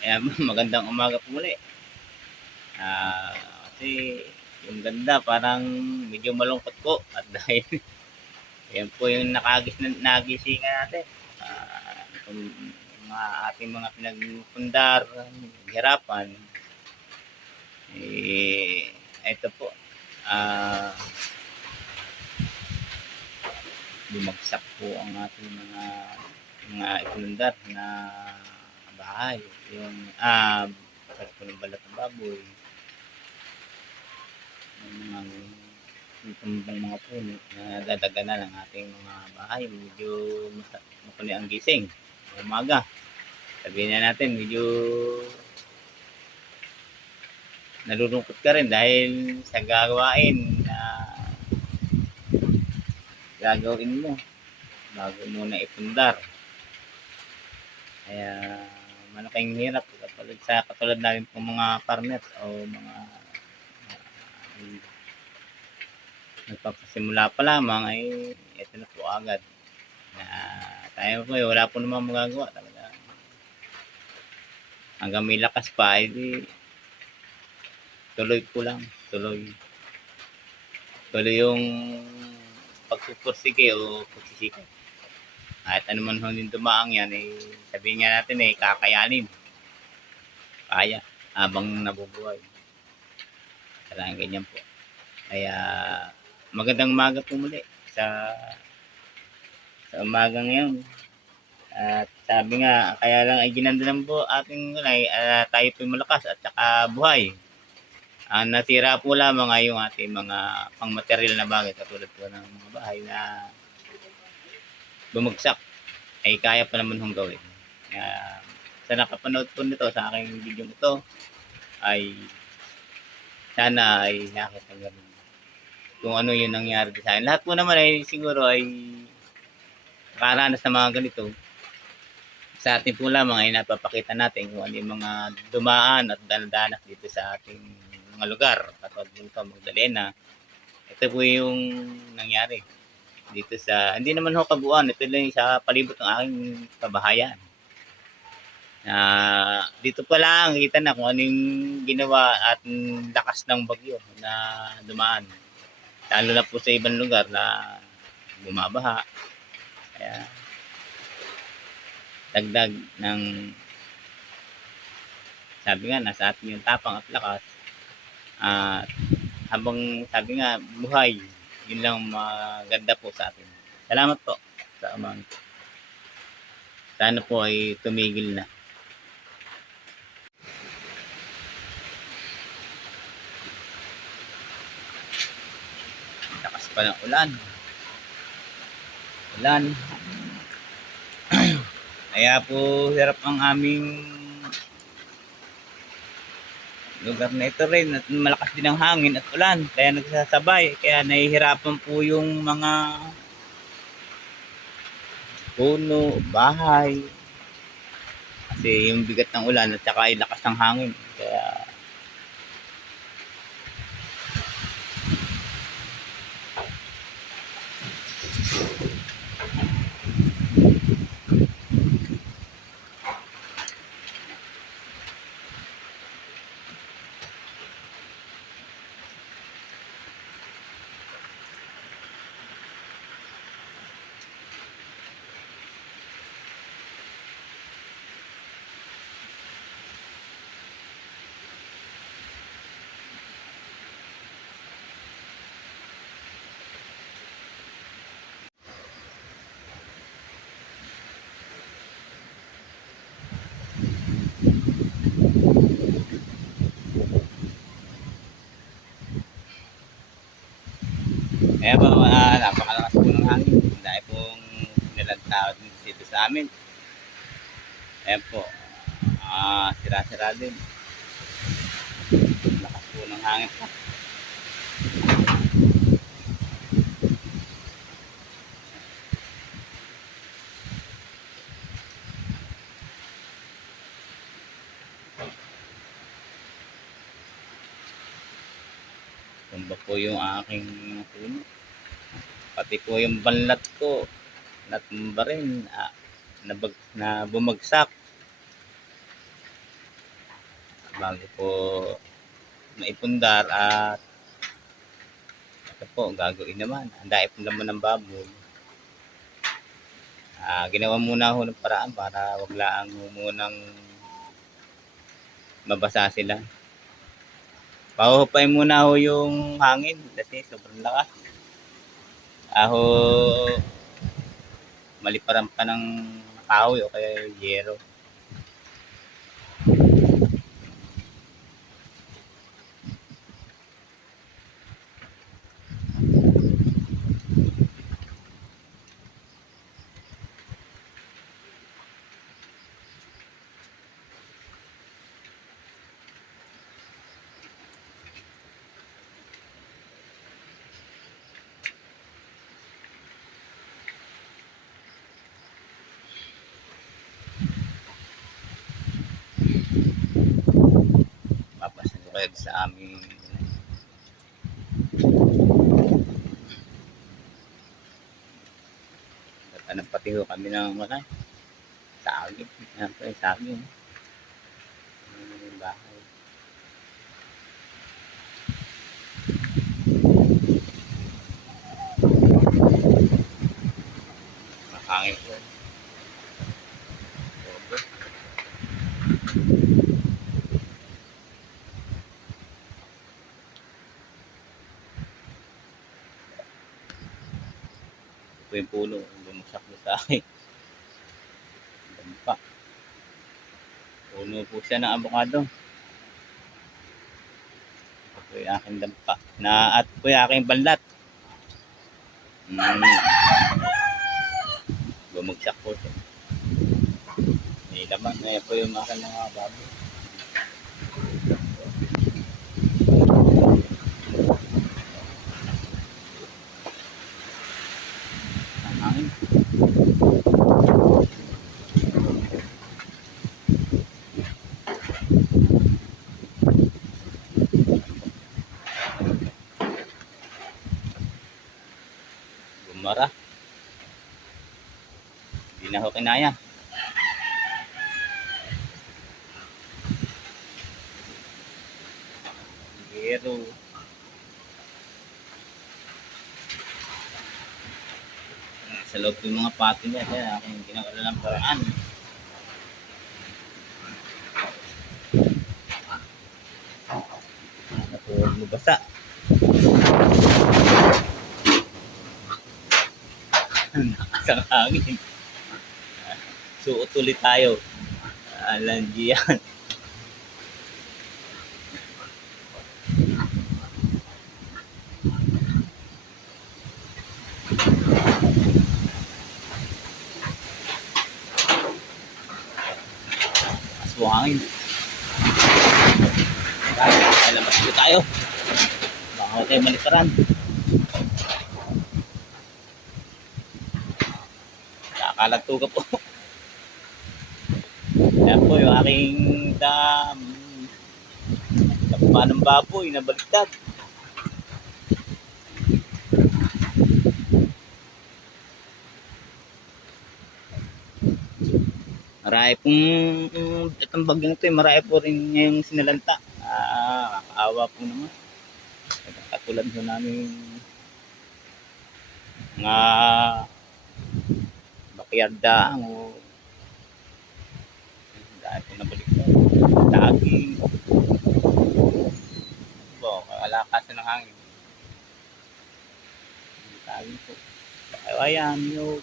Ayan, magandang umaga po muli. Kasi yung ganda parang medyo malungkot po at dahil yan po yung nagisingan natin. Yung mga ating mga pinagpundar, hirapan, ito po, ah, bumagsak po ang ating mga ipinundar na bahay. Yung, kasi po ng balat ng baboy, yung mga yung tumbang mga puno na dadagana ng ating mga bahay. Medyo mapuli ang gising. Umaga. Sabihin na natin, medyo nalulungkot ka rin dahil sa gagawain na gagawin mo bago mo na ipundar. Kaya malaking hirap katulad namin po mga farmers o mga nagpapasimula pa lamang ay ito na po agad. Tayo po wala po namang magagawa talaga. Hanggang may lakas pa, di tuloy po lang. Tuloy yung pagpupursige o pagsisikap. Kahit ano man din dumaang yan, sabihin nga natin kakayanin. Kaya, habang nabubuhay. Kailangan ganyan po. Kaya, magandang umaga po muli sa umaga ngayon. At sabi nga, kaya lang ay ginanda po ating tayo po malakas at saka buhay. Ang natira po lamang ay yung ating mga pangmaterial na bagay katulad po ng mga bahay na bumagsak ay kaya pa naman hong gawin. Sa nakapanood po nito sa aking video ito ay sana ay nakita nyo kung ano yung nangyari sa akin. Lahat po naman ay siguro ay nakaranas ng mga ganito. Sa atin po lamang ay napapakita natin kung ano yung mga dumaan at daldanas dito sa ating mga lugar. Katulad dito, Magdalena. Ito po yung nangyari dito sa, hindi naman ho kabuuan, ito lang sa palibot ng aking kabahayan. Dito pa lang kita na kung ano yung ginawa at lakas ng bagyo na dumaan. Lalo na po sa ibang lugar na bumabaha. Kaya dagdag ng sabi nga nasa atin yung tapang at lakas. Habang sabi nga buhay, yun lang maganda po sa atin. Salamat po sa umang. Sana po ay tumigil na. Lakas pa ng ulan. Kaya po hirap ang aming lugar na ito rin at malakas din ang hangin at ulan kaya nagsasabay, kaya nahihirapan po yung mga puno, bahay kasi yung bigat ng ulan at saka yung lakas ng hangin. Kaya po, napakalakas po ng hangin dahil pong nilagtawad dito sa amin. Ayan po, sira-sira din, lakas po ng hangin po. Tumba po yung aking puno. Pati po yung banlat ko, natumba rin, na bumagsak. bago po maipundar at ito po gagawin naman. Handain po naman ng baboy. Ginawa muna ho ng paraan para wag laang ho munang mabasa sila. Pahuhupain muna ho yung hangin kasi sobrang lakas. Aho maliparan pa ng kahoy o kaya yero. Papasin ko kayo sa aming pati ho kami ng mga saging. Yan po yung saging. Yung bahay. Makangin po. Ito yung puno. Bumagsak mo sa akin. Dampa. Puno po siya ng avocado. Ito po yung aking dampa. At po yung aking banlat. Bumagsak po siya. May laman. Ayan po yung aking mga baboy. Ang hangin. Bumara. Hindi na ho kinaya. Pero sa loob yung mga pato niya kaya aking ginagawa ng paraan. Huwag mabasa. Nakasang hangin. Suot ulit tayo. Alanji yan. Hangin. Kaya labas dito tayo. Baka ako tayo malikaran. Kakalanto ka po. Ayan po yung aking dampa ng baboy na baliktad. Marami pong itong bagyong ito, marami po rin ngayong sinalanta. Kakaawa po naman. Katulad po namin mga bakyardaang o dahil po nabaliktad. Daging. Kalakasan ng hangin. Daging po. Ayan, yung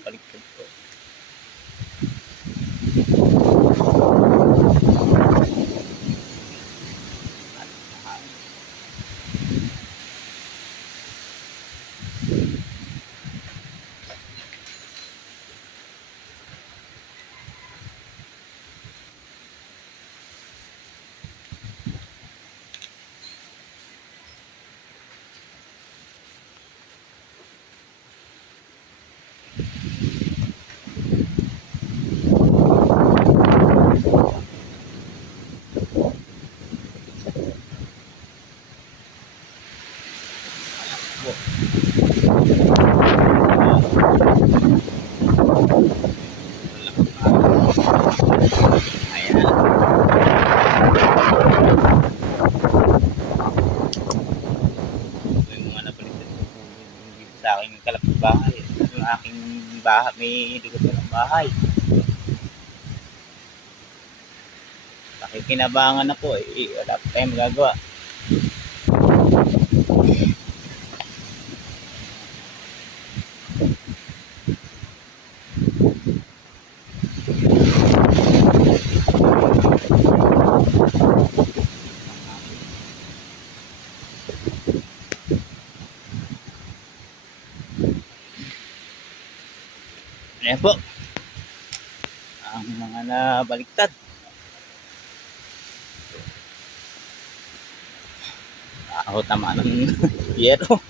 baliktad po. may likod ng bahay. Nakikinabangan na po wala pa tayong magagawa. Ayan po ang mga nabaliktad. Ako tama ng yero.